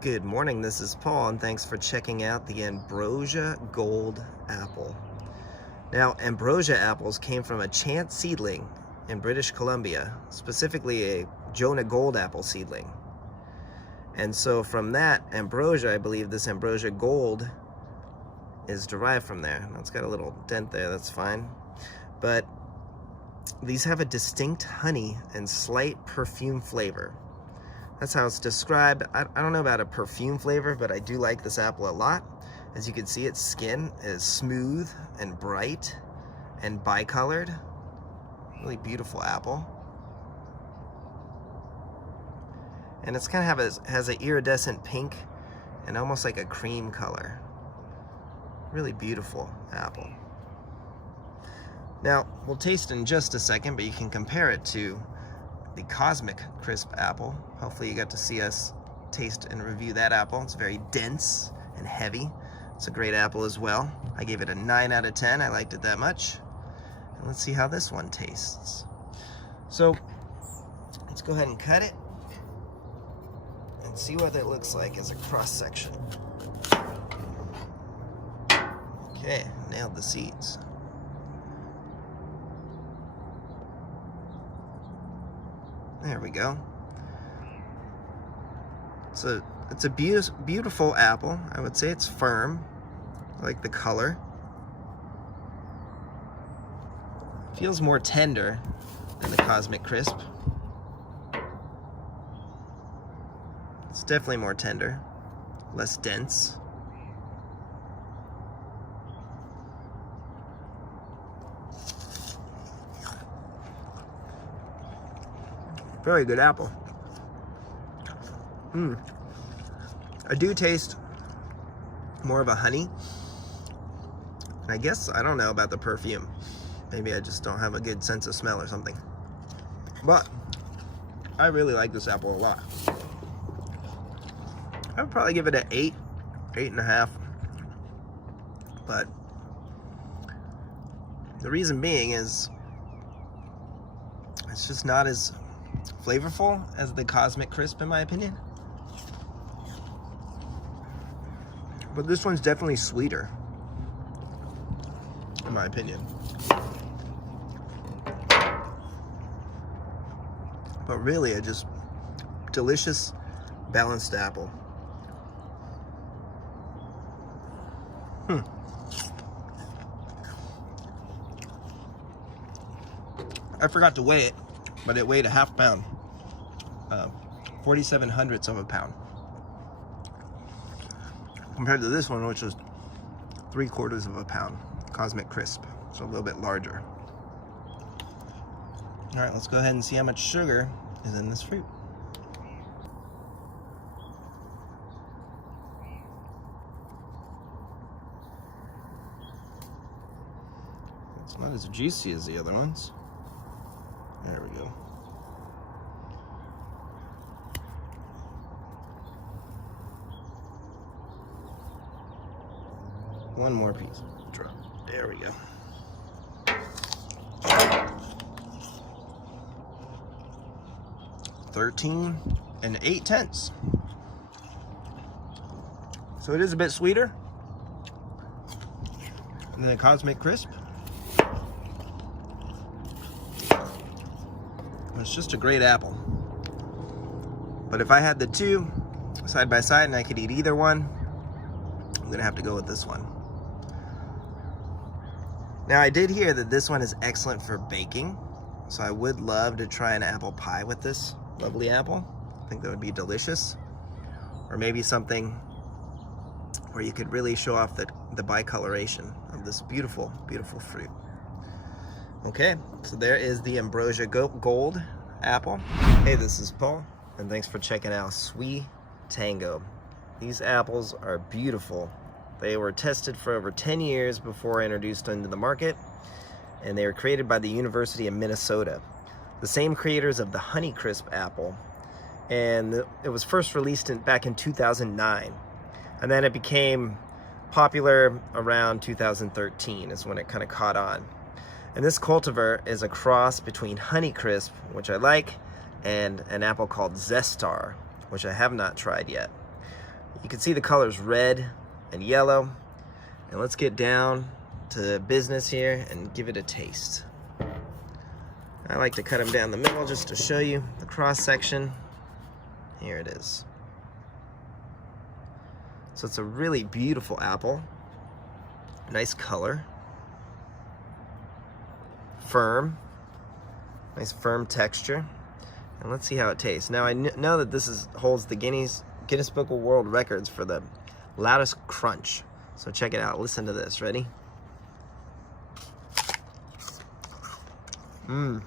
Good morning, this is Paul, and thanks for checking out the Ambrosia Gold Apple. Now, Ambrosia apples came from a chance seedling in British Columbia, specifically a Jonah Gold apple seedling. And so from that Ambrosia, I believe this Ambrosia Gold is derived from there. Now it's got a little dent there, that's fine. But these have a distinct honey and slight perfume flavor. That's how it's described. I don't know about a perfume flavor, but I do like this apple a lot. As you can see, its skin is smooth and bright and bicolored. Really beautiful apple. And it's kind of has an iridescent pink and almost like a cream color. Really beautiful apple. Now, we'll taste in just a second, but you can compare it to the Honeycrisp apple. Hopefully you got to see us taste and review that apple. It's very dense and heavy. It's a great apple as well. I gave it a 9 out of 10. I liked it that much. And let's see how this one tastes. So let's go ahead and cut it and see what it looks like as a cross section. Okay, nailed the seeds. There we go. It's a beautiful apple. I would say it's firm. I like the color. Feels more tender than the Honeycrisp. It's definitely more tender, less dense. Very good apple. I do taste more of a honey. And I guess, I don't know about the perfume. Maybe I just don't have a good sense of smell or something. But I really like this apple a lot. I would probably give it an 8, 8.5. But the reason being is it's just not as flavorful as the Honeycrisp in my opinion. But this one's definitely sweeter in my opinion. But really a just delicious balanced apple. I forgot to weigh it, but it weighed a half pound, 47 hundredths of a pound, compared to this one, which was 3/4 of a pound, Honeycrisp, so a little bit larger. All right, let's go ahead and see how much sugar is in this fruit. It's not as juicy as the other ones. There we go. One more piece. Drop. There we go. $13 8/10. So it is a bit sweeter than the Honeycrisp. It's just a great apple. But if I had the two side by side and I could eat either one, I'm gonna have to go with this one. Now I did hear that this one is excellent for baking, so I would love to try an apple pie with this lovely apple. I think that would be delicious. Or maybe something where you could really show off the bicoloration of this beautiful, beautiful fruit. Okay, so there is the Ambrosia Gold apple. Hey, this is Paul, and thanks for checking out SweeTango. These apples are beautiful. They were tested for over 10 years before introduced into the market, and they were created by the University of Minnesota, the same creators of the Honeycrisp apple, and it was first released back in 2009, and then it became popular around 2013 is when it kind of caught on. And this cultivar is a cross between Honeycrisp, which I like, and an apple called Zestar, which I have not tried yet. You can see the colors red and yellow. And let's get down to business here and give it a taste. I like to cut them down the middle just to show you the cross section. Here it is. So it's a really beautiful apple. Nice color. Firm. Nice firm texture. And let's see how it tastes. Now I know that this holds the Guinness Book of World Records for the loudest crunch. So check it out. Listen to this. Ready? Mmm.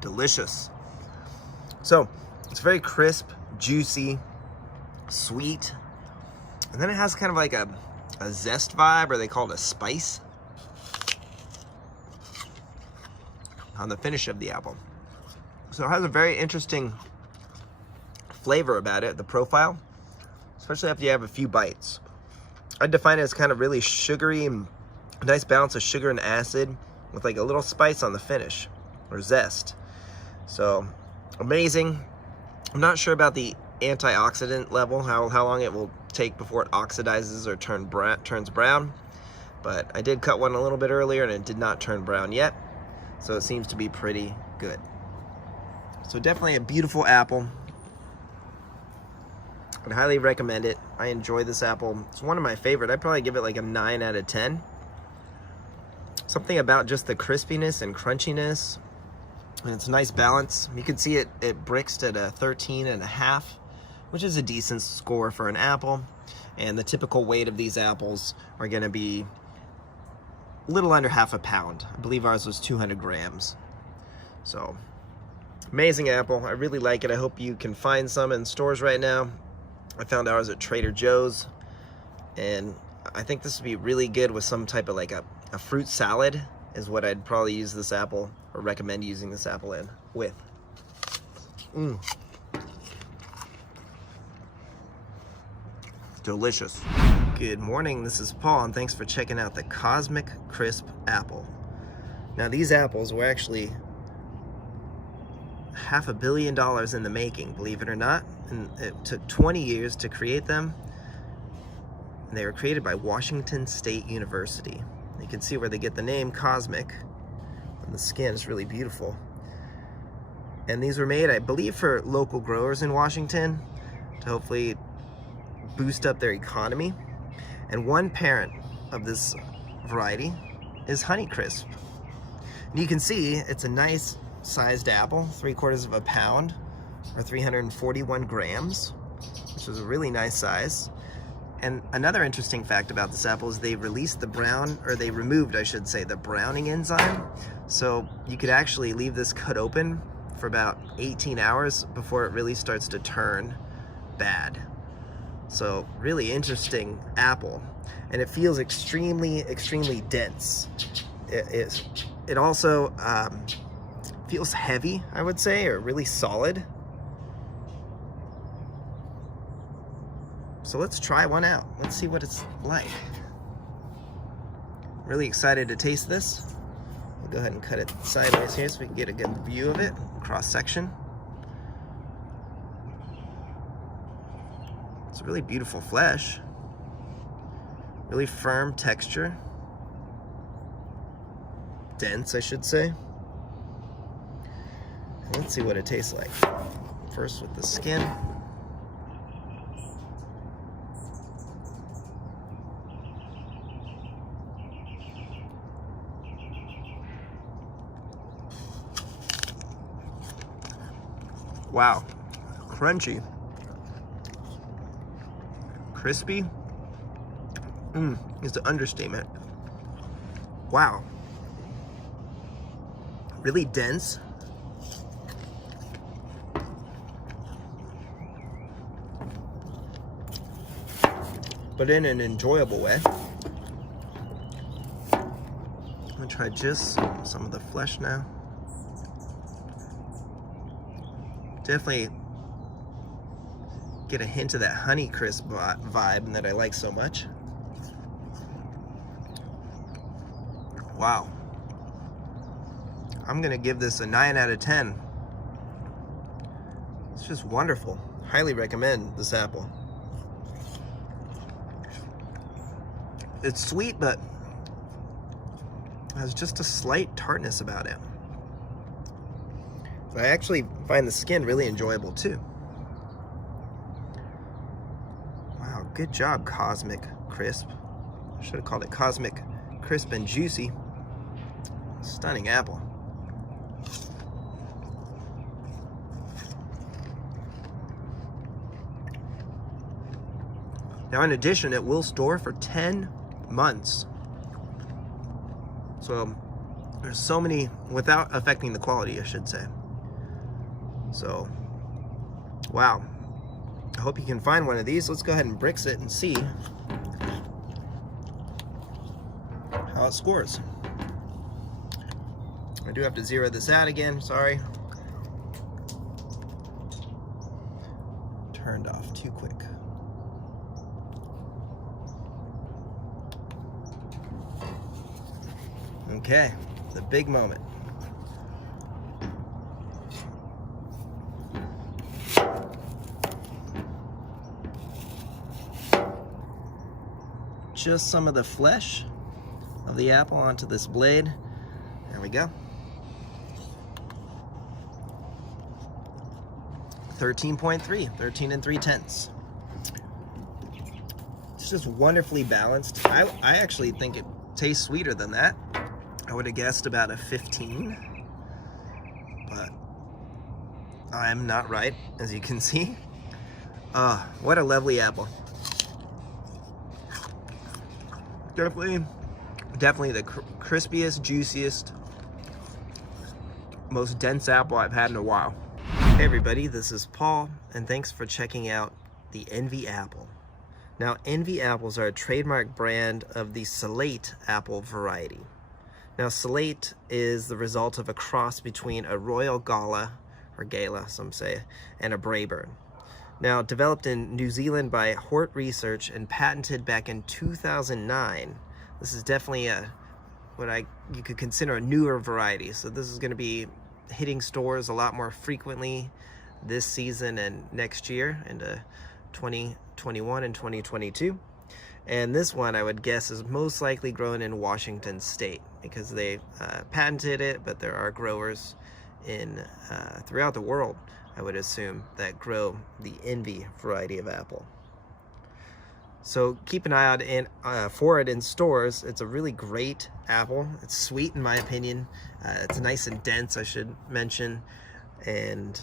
Delicious. So it's very crisp, juicy, sweet, and then it has kind of like a zest vibe, or they call it a spice on the finish of the apple. So it has a very interesting flavor about it, the profile, especially after you have a few bites. I'd define it as kind of really sugary, and a nice balance of sugar and acid with like a little spice on the finish, or zest. So amazing. I'm not sure about the antioxidant level, how long it will take before it oxidizes or turns brown, but I did cut one a little bit earlier and it did not turn brown yet, so it seems to be pretty good. So definitely a beautiful apple. I'd highly recommend it. I enjoy this apple. It's one of my favorite. I'd probably give it like a 9 out of 10. Something about just the crispiness and crunchiness, and it's a nice balance. You can see it BRIXed at a 13.5, which is a decent score for an apple. And the typical weight of these apples are gonna be a little under half a pound. I believe ours was 200 grams. So, amazing apple. I really like it. I hope you can find some in stores right now. I found ours at Trader Joe's, and I think this would be really good with some type of like a fruit salad is what I'd probably use this apple, or recommend using this apple in with. Delicious. Good morning, this is Paul, and thanks for checking out the Honeycrisp apple. Now these apples were actually $500 million in the making, believe it or not, and it took 20 years to create them, and they were created by Washington State University. You can see where they get the name Cosmic, and the skin is really beautiful. And these were made, I believe, for local growers in Washington to hopefully boost up their economy. And one parent of this variety is Honeycrisp. And you can see it's a nice sized apple, 3/4 of a pound, or 341 grams, which is a really nice size. And another interesting fact about this apple is they removed, I should say, the browning enzyme. So you could actually leave this cut open for about 18 hours before it really starts to turn bad. So really interesting apple. And it feels extremely, extremely dense. It also feels heavy, I would say, or really solid. So let's try one out. Let's see what it's like. Really excited to taste this. We'll go ahead and cut it sideways here so we can get a good view of it, cross section. It's a really beautiful flesh. Really firm texture. Dense, I should say. And let's see what it tastes like. First with the skin. Wow, crunchy, crispy, is the understatement. Wow, really dense. But in an enjoyable way. I'm gonna try just some of the flesh now. get a hint of that Honeycrisp vibe that I like so much. Wow. I'm gonna give this a 9 out of 10. It's just wonderful. Highly recommend this apple. It's sweet, but has just a slight tartness about it. I actually find the skin really enjoyable too. Wow, good job, Cosmic Crisp. I should have called it Cosmic Crisp and Juicy. Stunning apple. Now, in addition, it will store for 10 months. So there's so many, without affecting the quality, I should say. So, wow. I hope you can find one of these. Let's go ahead and BRIX it and see how it scores. I do have to zero this out again, sorry. Turned off too quick. Okay, the big moment. Just some of the flesh of the apple onto this blade. There we go. 13.3, 13 3/10. It's just wonderfully balanced. I actually think it tastes sweeter than that. I would have guessed about a 15, but I'm not right, as you can see. What a lovely apple. Definitely the crispiest, juiciest, most dense apple I've had in a while. Hey everybody, this is Paul, and thanks for checking out the Envy Apple. Now, Envy apples are a trademark brand of the Salate apple variety. Now, Salate is the result of a cross between a Royal Gala, or Gala, some say, and a Braeburn. Now, developed in New Zealand by Hort Research and patented back in 2009, this is definitely you could consider a newer variety. So this is going to be hitting stores a lot more frequently this season and next year into 2021 and 2022. And this one, I would guess, is most likely grown in Washington State because they patented it, but there are growers in throughout the world, I would assume, that grow the Envy variety of apple. So keep an eye out for it in stores. It's a really great apple. It's sweet in my opinion. It's nice and dense, I should mention. And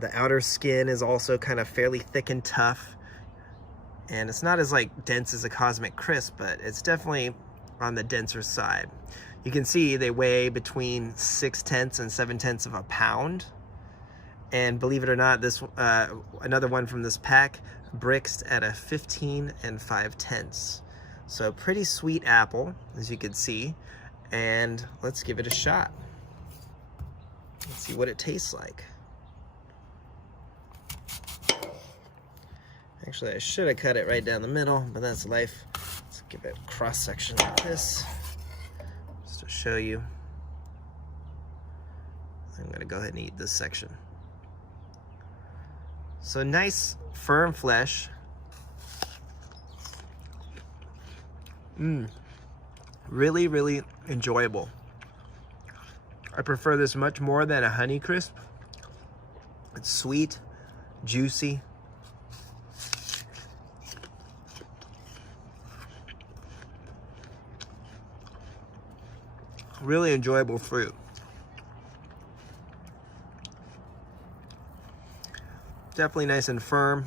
the outer skin is also kind of fairly thick and tough. And it's not as dense as a Cosmic Crisp, but it's definitely on the denser side. You can see they weigh between 6/10 and 7/10 of a pound. And believe it or not, this another one from this pack, BRIXed at a 15 5/10. So pretty sweet apple, as you can see. And let's give it a shot. Let's see what it tastes like. Actually, I should have cut it right down the middle, but that's life. Let's give it a cross section like this, just to show you. I'm gonna go ahead and eat this section. So nice, firm flesh. Really, really enjoyable. I prefer this much more than a Honeycrisp. It's sweet, juicy. Really enjoyable fruit. Definitely nice and firm.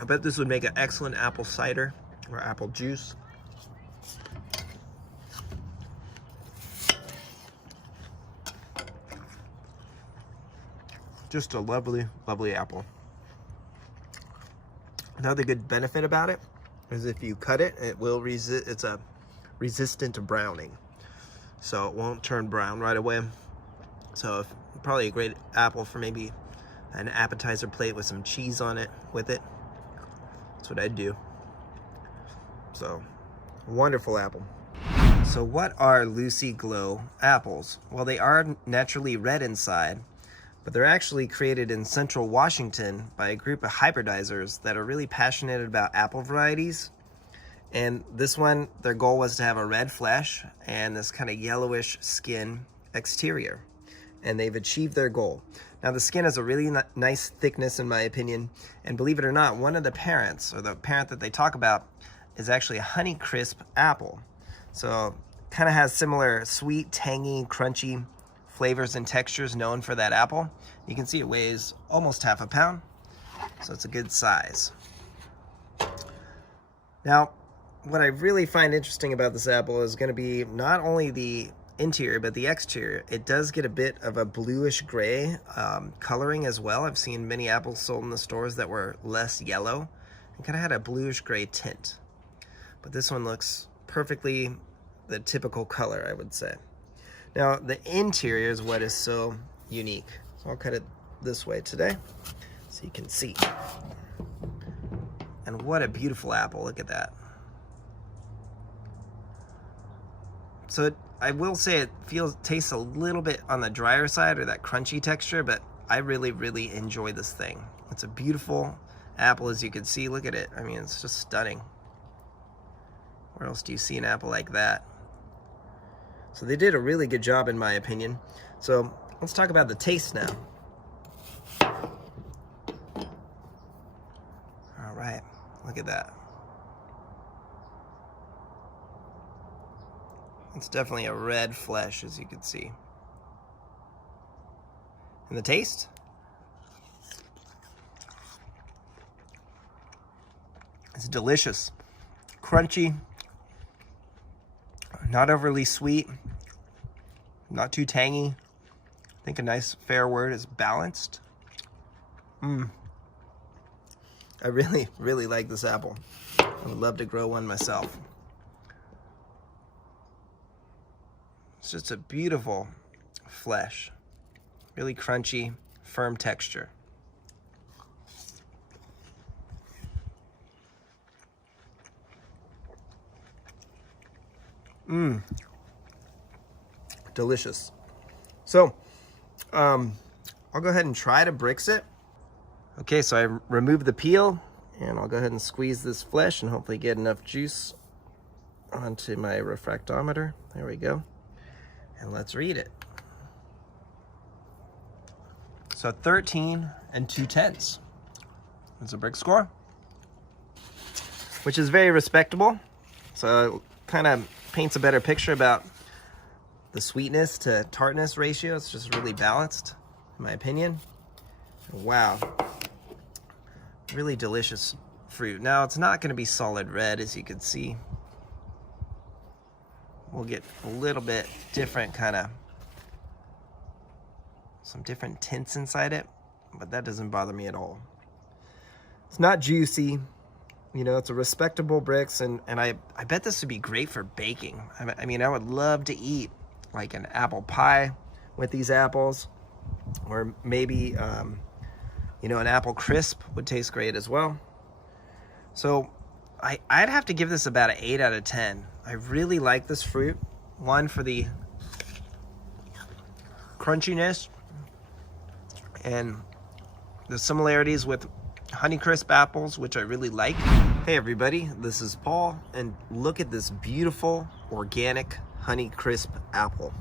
I bet this would make an excellent apple cider or apple juice. Just a lovely, lovely apple. Another good benefit about it is if you cut it, it will resist. It's a resistant to browning, so it won't turn brown right away. So probably a great apple for maybe an appetizer plate with some cheese on it with it. That's what I'd do. So, wonderful apple. So what are Lucy Glow apples? Well, they are naturally red inside, but they're actually created in Central Washington by a group of hybridizers that are really passionate about apple varieties. And this one, their goal was to have a red flesh and this kind of yellowish skin exterior. And they've achieved their goal. Now the skin has a really nice thickness in my opinion, and believe it or not, one of the parents, or the parent that they talk about, is actually a Honeycrisp apple. So kind of has similar sweet, tangy, crunchy flavors and textures known for that apple. You can see it weighs almost half a pound, so it's a good size. Now, what I really find interesting about this apple is going to be not only the interior but the exterior. It does get a bit of a bluish gray coloring as well. I've seen many apples sold in the stores that were less yellow and kind of had a bluish gray tint, but this one looks perfectly the typical color, I would say. Now the interior is what is so unique, so I'll cut it this way today so you can see. And what a beautiful apple, look at that. So I will say it tastes a little bit on the drier side, or that crunchy texture, but I really enjoy this thing. It's a beautiful apple, as you can see. Look at it. I mean, it's just stunning. Where else do you see an apple like that? So they did a really good job in my opinion. So let's talk about the taste now. All right, look at that. It's definitely a red flesh, as you can see. And the taste? It's delicious. Crunchy. Not overly sweet. Not too tangy. I think a nice, fair word is balanced. I really like this apple. I would love to grow one myself. It's just a beautiful flesh, really crunchy, firm texture. Delicious. So, I'll go ahead and try to BRIX it. Okay, so I removed the peel, and I'll go ahead and squeeze this flesh and hopefully get enough juice onto my refractometer. There we go. And let's read it. So 13 2/10. That's a BRIX score, which is very respectable. So it kind of paints a better picture about the sweetness to tartness ratio. It's just really balanced, in my opinion. Wow. Really delicious fruit. Now, it's not going to be solid red, as you can see. We'll get a little bit different some different tints inside it, but that doesn't bother me at all. It's not juicy, you know, it's a respectable BRIX, and I bet this would be great for baking. I mean, I would love to eat like an apple pie with these apples, or maybe, you know, an apple crisp would taste great as well. So I'd have to give this about an 8 out of 10. I really like this fruit. One, for the crunchiness and the similarities with Honeycrisp apples, which I really like. Hey everybody, this is Paul, and look at this beautiful organic Honeycrisp apple.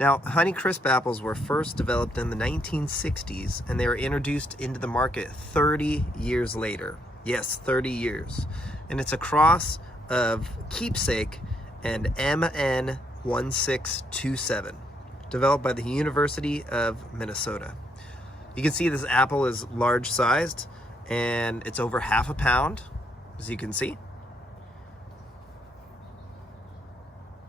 Now, Honeycrisp apples were first developed in the 1960s, and they were introduced into the market 30 years later. Yes, 30 years. And it's a cross of Keepsake and MN1627, developed by the University of Minnesota. You can see this apple is large sized, and it's over half a pound, as you can see.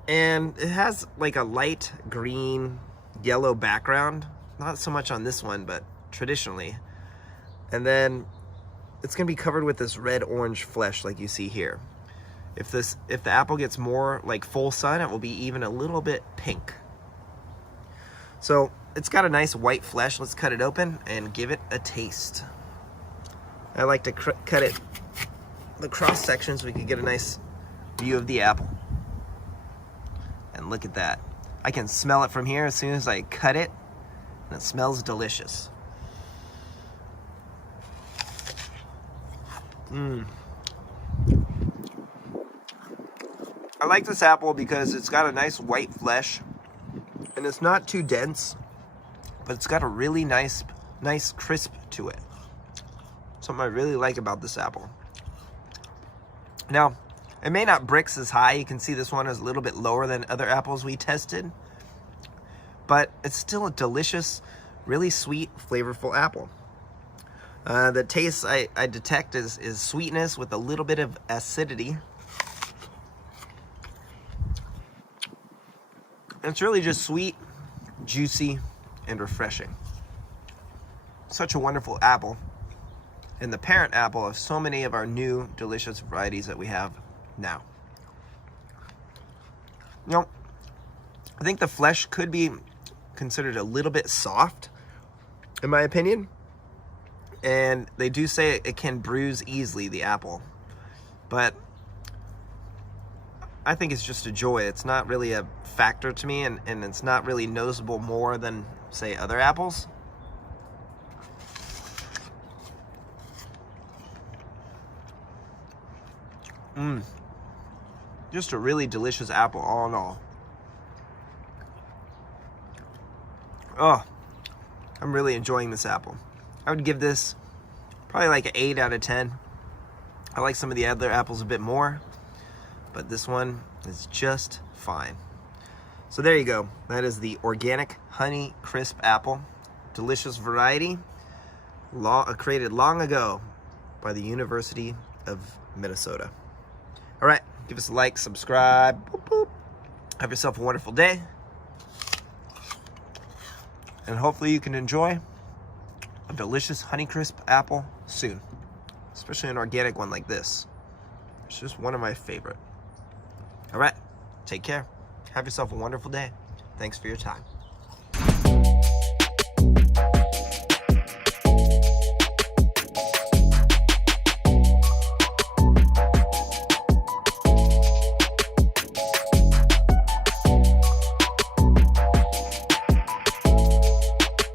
And it has like a light green, yellow background. Not so much on this one, but traditionally. And then it's gonna be covered with this red-orange flesh like you see here. If the apple gets more like full sun, it will be even a little bit pink. So it's got a nice white flesh. Let's cut it open and give it a taste. I like to cut it the cross section so we can get a nice view of the apple. And look at that. I can smell it from here as soon as I cut it, and it smells delicious. I like this apple because it's got a nice white flesh, and it's not too dense, but it's got a really nice crisp to it. Something I really like about this apple. Now, it may not BRIX as high. You can see this one is a little bit lower than other apples we tested, but it's still a delicious, really sweet, flavorful apple. The taste I detect is sweetness with a little bit of acidity. It's really just sweet, juicy, and refreshing. Such a wonderful apple, and the parent apple of so many of our new delicious varieties that we have now. You know, I think the flesh could be considered a little bit soft, in my opinion. And they do say it can bruise easily, the apple. But I think it's just a joy. It's not really a factor to me, and it's not really noticeable more than, say, other apples. Just a really delicious apple, all in all. Oh, I'm really enjoying this apple. I would give this probably like an 8 out of 10. I like some of the other apples a bit more, but this one is just fine. So there you go. That is the organic Honeycrisp apple. Delicious variety, created long ago by the University of Minnesota. All right, give us a like, subscribe. Boop, boop. Have yourself a wonderful day. And hopefully you can enjoy a delicious Honeycrisp apple soon, especially an organic one like this. It's just one of my favorite. All right, take care. Have yourself a wonderful day. Thanks for your time.